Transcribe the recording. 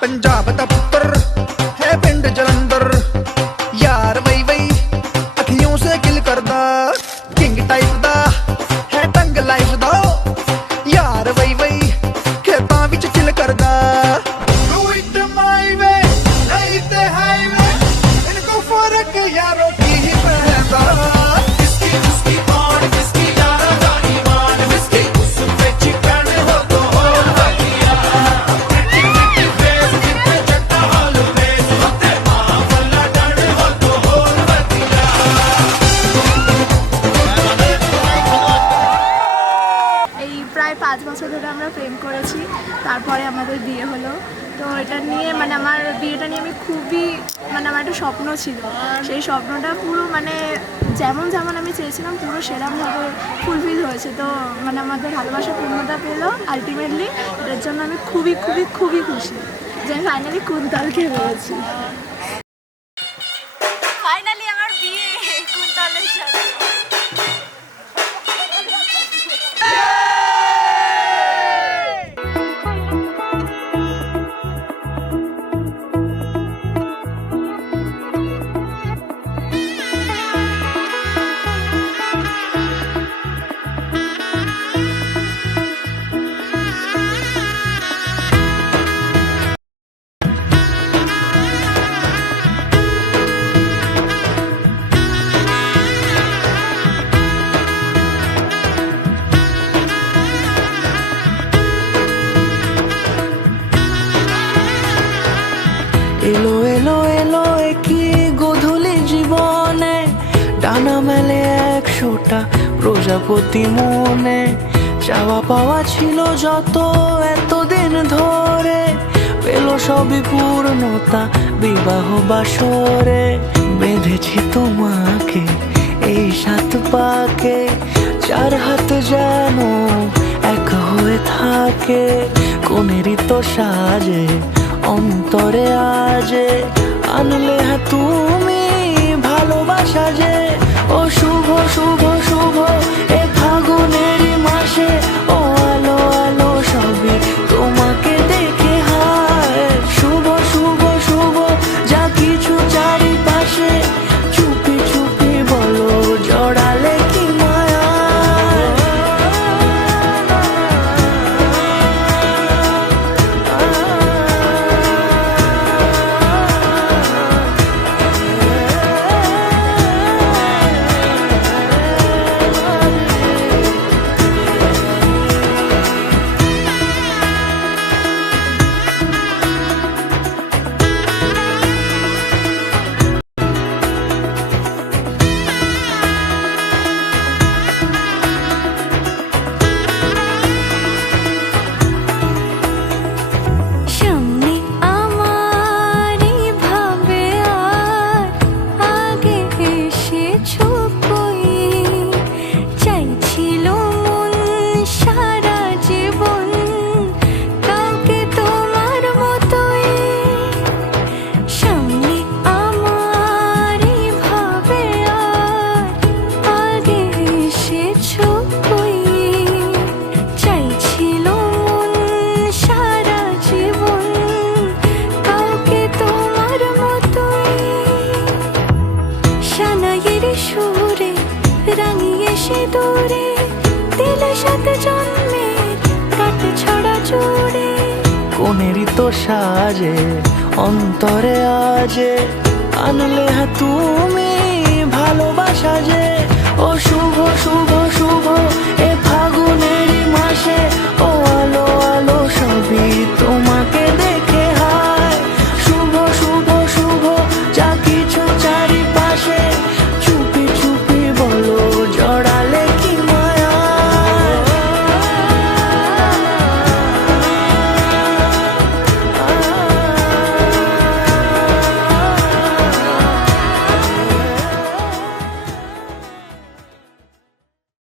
पंजाब दा पुत्र है पिंड जलंधर यार वही वही अखियों से किल करदा किंग टाइप दा है ढंग लाइफ दा यार वही वही खेतां विच चिल करदा डू इट माय वे नहीं ते हाईवे इनको फर्क यारो की ही पैदा किसकी उसकी कौन किसकी यारा जानी मान किसकी उस पे चिकन हो तो हो बढ़िया এই প্রায় 5 বছর ধরে আমরা প্রেম করেছি, তারপরে আমাদের বিয়ে হলো। তো এটা নিয়ে মানে আমার বিয়েটা নিয়ে আমি খুবই আমার একটা স্বপ্ন ছিল, সেই স্বপ্নটা পুরো যেমন যেমন আমি চেয়েছিলাম পুরো সেরকমভাবে ফুলফিল হয়েছে। তো আমাদের ভালোবাসা পূর্ণতা পেলো আলটিমেটলি। এটার জন্য আমি খুবই খুবই খুবই খুশি যে আমি ফাইনালি কুন্তলকে পেয়েছি। ফাইনালি আমার বিয়ে কুন্তলের সাথে। এলো এলো এলো একই গধূলি জীবনে ডানা মেলে 100টা প্রজাপতি মনে চাওয়া পাওয়া ছিল যত এতদিন ধরে পেল সবই পূর্ণতা বিবাহ বাসরে বেঁধেছি তোমাকে এই 7 পাকে 4 হাত যেন এক হয়ে থাকে কোনেরই তো সাজে অন্তরে আজে আনলে তুমি ভালোবাসা যে ও শুভ শুভ শুভ এ ফাগুনেরই মাসে ও আলো আলো সবই তোমাকে দেখে হায় শুভ শুভ শুভ যা কিছু চারিপাশে চুপি চুপি বলো জড়ালে কি মায়া কোনেরই তো সাজে অন্তরে আজে আনলে তুমি ভালোবাসা যে ও